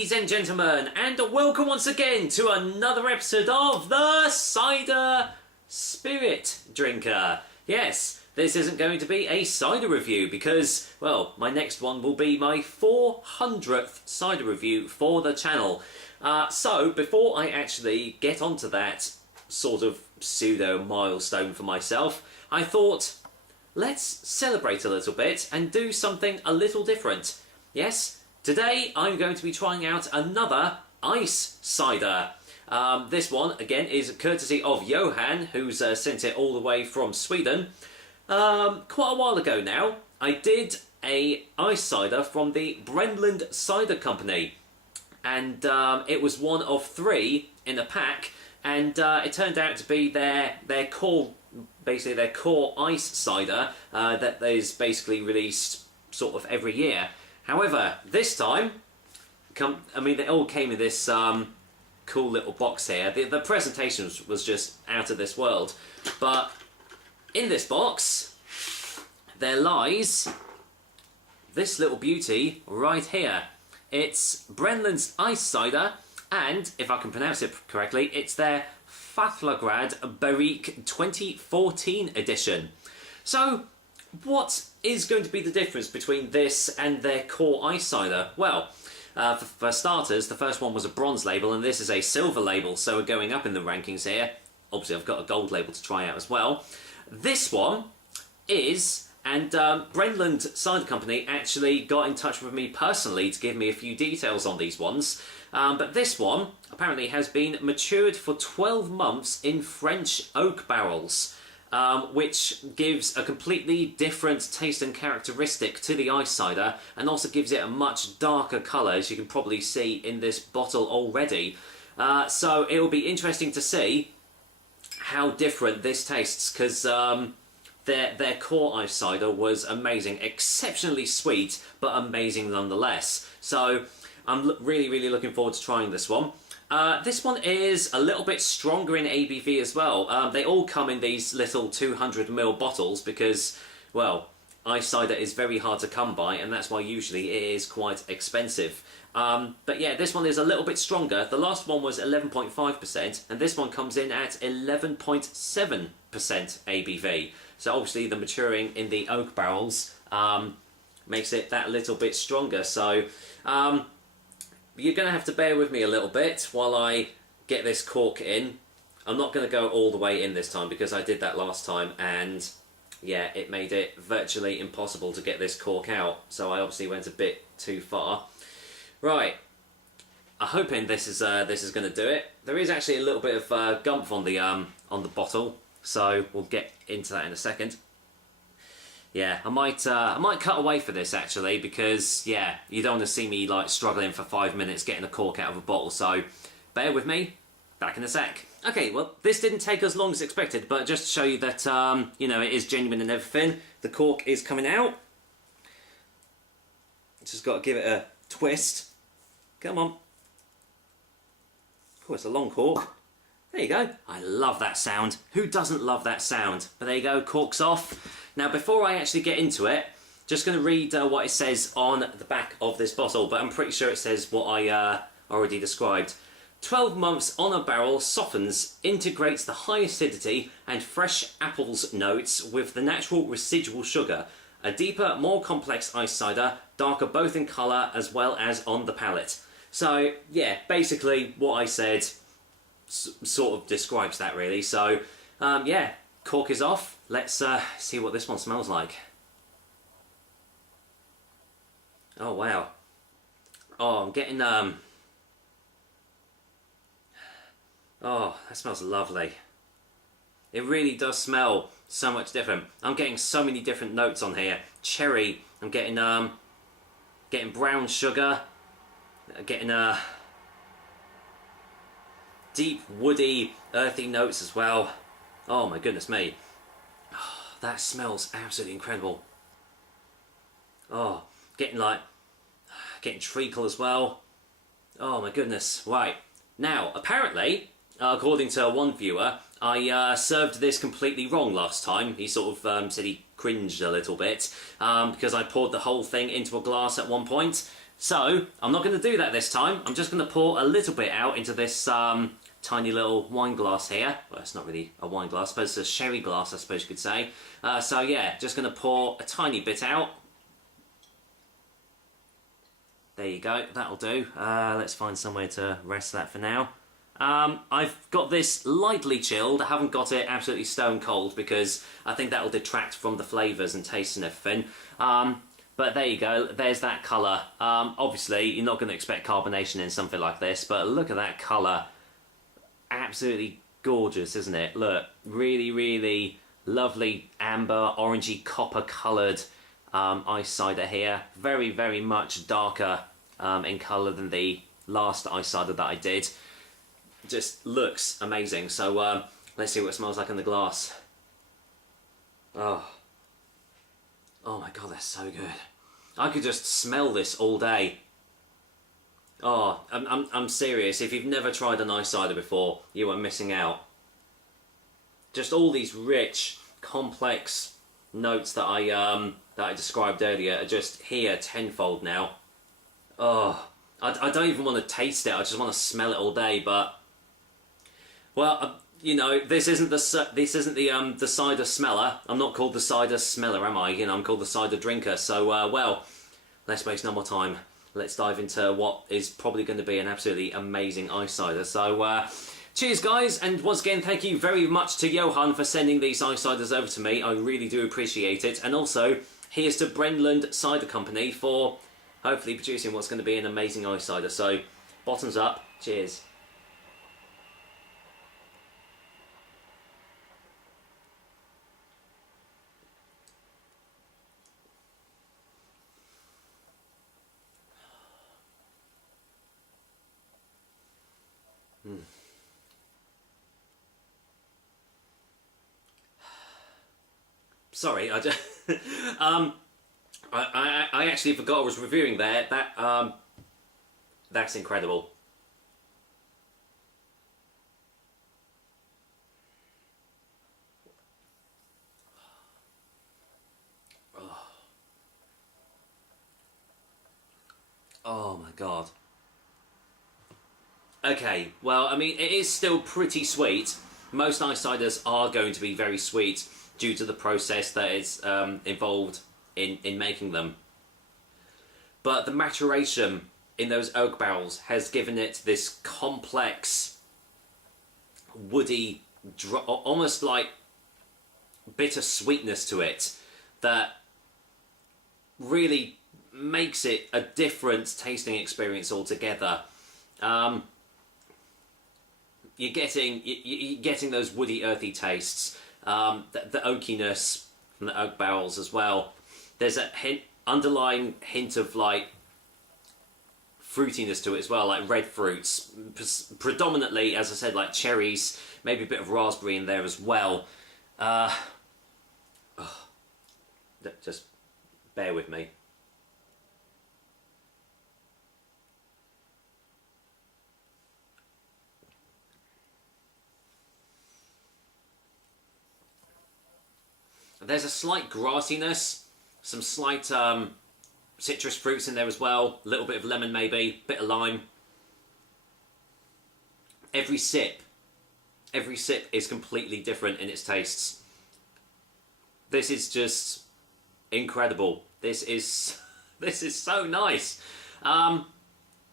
ladies and gentlemen, and welcome once again to another episode of the Cider Spirit Drinker. Yes, this isn't going to be a cider review because, well, my next one will be my 400th cider review for the channel. So, before I actually get onto that sort of pseudo milestone for myself, I thought, let's celebrate a little bit and do something a little different. Yes? Today I'm going to be trying out another ice cider. This one, again, is courtesy of Johan, who's sent it all the way from Sweden. Quite a while ago now, I did a ice cider from the Brannland cider company. And it was one of 3 in a pack, and it turned out to be their core, basically their core ice cider that is basically released sort of every year. However, this time, they all came in this cool little box here. The presentation was just out of this world. But in this box, there lies this little beauty right here. It's Brannland's Ice Cider, and, if I can pronounce it correctly, it's their Fatlagrad Barrique 2014 edition. So, what is going to be the difference between this and their core ice cider? Well, for starters, the first one was a bronze label and this is a silver label, so we're going up in the rankings here. Obviously I've got a gold label to try out as well. This one is, and Brannland Cider Company actually got in touch with me personally to give me a few details on these ones. But this one apparently has been matured for 12 months in French oak barrels. Which gives a completely different taste and characteristic to the ice cider, and also gives it a much darker colour, as you can probably see in this bottle already. So it will be interesting to see how different this tastes, because their core ice cider was amazing, exceptionally sweet, but amazing nonetheless. So I'm really looking forward to trying this one. This one is a little bit stronger in ABV as well. They all come in these little 200ml bottles because, well, ice cider is very hard to come by, and that's why usually it is quite expensive. But yeah, this one is a little bit stronger. The last one was 11.5%, and this one comes in at 11.7% ABV. So obviously the maturing in the oak barrels makes it that little bit stronger. So you're going to have to bear with me a little bit while I get this cork in. I'm not going to go all the way in this time because I did that last time, and yeah, it made it virtually impossible to get this cork out, so I obviously went a bit too far. Right, I'm hoping this is going to do it. There is actually a little bit of gumph on the bottle, so we'll get into that in a second. Yeah, I might cut away for this actually, because yeah, you don't want to see me like struggling for 5 minutes getting a cork out of a bottle, so bear with me, back in a sec. Okay, well, this didn't take as long as expected, but just to show you that, you know, it is genuine and everything, the cork is coming out. Just got to give it a twist. Come on. Oh, it's a long cork. There you go. I love that sound. Who doesn't love that sound? But there you go, cork's off. Now, before I actually get into it, just going to read what it says on the back of this bottle, but I'm pretty sure it says what I already described. 12 months on a barrel softens, integrates the high acidity and fresh apples notes with the natural residual sugar. A deeper, more complex ice cider, darker both in colour as well as on the palate. So, yeah, basically what I said sort of describes that really. So, yeah, cork is off. Let's see what this one smells like. Oh wow. Oh, I'm getting oh, that smells lovely. It really does smell so much different. I'm getting so many different notes on here. Cherry, I'm getting brown sugar, getting deep woody earthy notes as well. Oh my goodness me. Oh, that smells absolutely incredible. Oh, getting treacle as well. Oh my goodness. Right. Now, apparently, according to one viewer, I served this completely wrong last time. He sort of said he cringed a little bit because I poured the whole thing into a glass at one point. So, I'm not going to do that this time. I'm just going to pour a little bit out into this tiny little wine glass here. Well, it's not really a wine glass, I suppose it's a sherry glass, I suppose you could say. So yeah, just going to pour a tiny bit out. There you go, that'll do. Let's find somewhere to rest that for now. I've got this lightly chilled. I haven't got it absolutely stone cold because I think that'll detract from the flavours and taste and everything. But there you go, there's that colour. Obviously, you're not going to expect carbonation in something like this, but look at that colour. Absolutely gorgeous, isn't it? Look, really, really lovely amber, orangey, copper coloured ice cider here. Very, very much darker in colour than the last ice cider that I did. Just looks amazing. So let's see what it smells like in the glass. Oh my god, that's so good. I could just smell this all day. Oh, I'm serious. If you've never tried an ice cider before, you are missing out. Just all these rich, complex notes that I described earlier are just here tenfold now. Oh, I don't even want to taste it. I just want to smell it all day. But well, you know, this isn't the cider smeller. I'm not called the cider smeller, am I? You know, I'm called the cider drinker. So well, let's waste no more time. Let's dive into what is probably going to be an absolutely amazing ice cider. So cheers guys, and once again thank you very much to Johan for sending these ice ciders over to me. I really do appreciate it. And also here's to Brannland Cider Company for hopefully producing what's going to be an amazing ice cider. So bottoms up, cheers. Sorry, I just I actually forgot I was reviewing there. That's incredible. Oh my god. Okay, well, I mean, it is still pretty sweet. Most ice ciders are going to be very sweet due to the process that is involved in making them. But the maturation in those oak barrels has given it this complex, woody, almost like bitter sweetness to it that really makes it a different tasting experience altogether. You're getting those woody, earthy tastes, the oakiness from the oak barrels as well. There's a underlying hint of like fruitiness to it as well, like red fruits, predominantly, as I said, like cherries, maybe a bit of raspberry in there as well. Just bear with me. There's a slight grassiness, some slight citrus fruits in there as well, a little bit of lemon maybe, bit of lime. Every sip is completely different in its tastes. This is just incredible. This is so nice.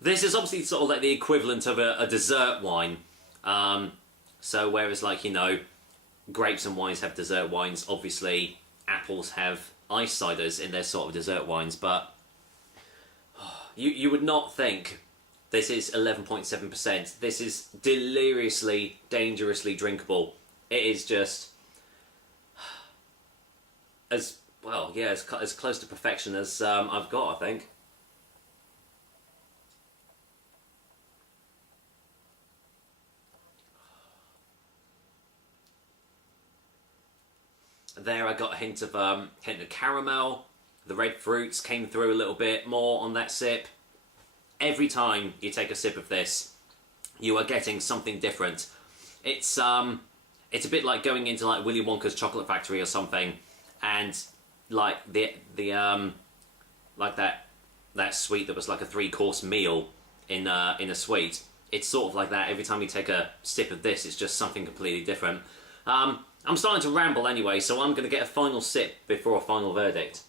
This is obviously sort of like the equivalent of a dessert wine. So whereas, like, you know, grapes and wines have dessert wines, obviously apples have ice ciders in their sort of dessert wines, but you would not think this is 11.7%. This is deliriously, dangerously drinkable. It is just as well, yeah, as close to perfection as I've got, I think. There I got a hint of caramel. The red fruits came through a little bit more on that sip. Every time you take a sip of this, you are getting something different. It's a bit like going into like Willy Wonka's chocolate factory or something, and like the like that that sweet that was like a 3-course meal in a sweet. It's sort of like that. Every time you take a sip of this, it's just something completely different. I'm starting to ramble anyway, so I'm going to get a final sip before a final verdict.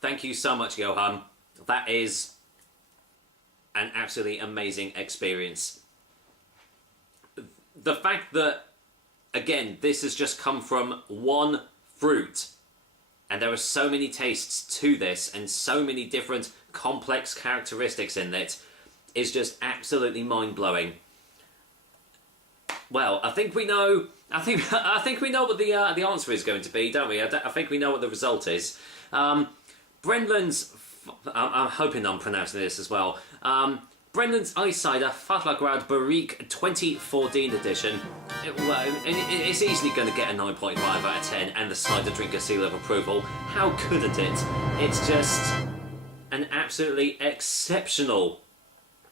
Thank you so much, Johan. That is an absolutely amazing experience. The fact that, again, this has just come from one fruit, and there are so many tastes to this and so many different complex characteristics in it, is just absolutely mind-blowing. Well, I think we know. I think we know what the answer is going to be, don't we? I think we know what the result is. Brannland's, I'm hoping I'm pronouncing this as well. Brannland's Iscider Fatlagrad Barrique 2014 edition. It's easily going to get a 9.5 out of 10 and the cider drinker seal of approval. How couldn't it? It's just an absolutely exceptional,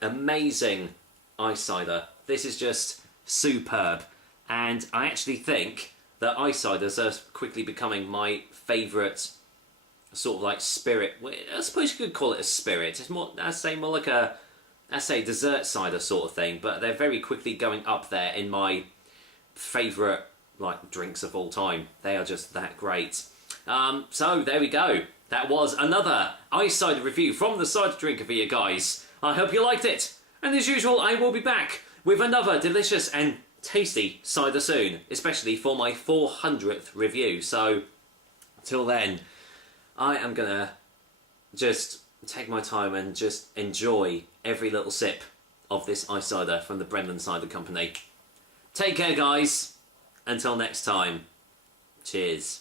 amazing Iscider. This is just superb. And I actually think that Isciders are quickly becoming my favourite sort of like spirit. I suppose you could call it a spirit. It's more, I'd say more like a, dessert cider sort of thing. But they're very quickly going up there in my favourite like drinks of all time. They are just that great. So there we go. That was another Iscider review from the Cider Drinker for you guys. I hope you liked it. And as usual, I will be back with another delicious and tasty cider soon, especially for my 400th review. So till then, I am gonna just take my time and just enjoy every little sip of this Iscider from the Brannland Cider Company. Take care, guys. Until next time. Cheers.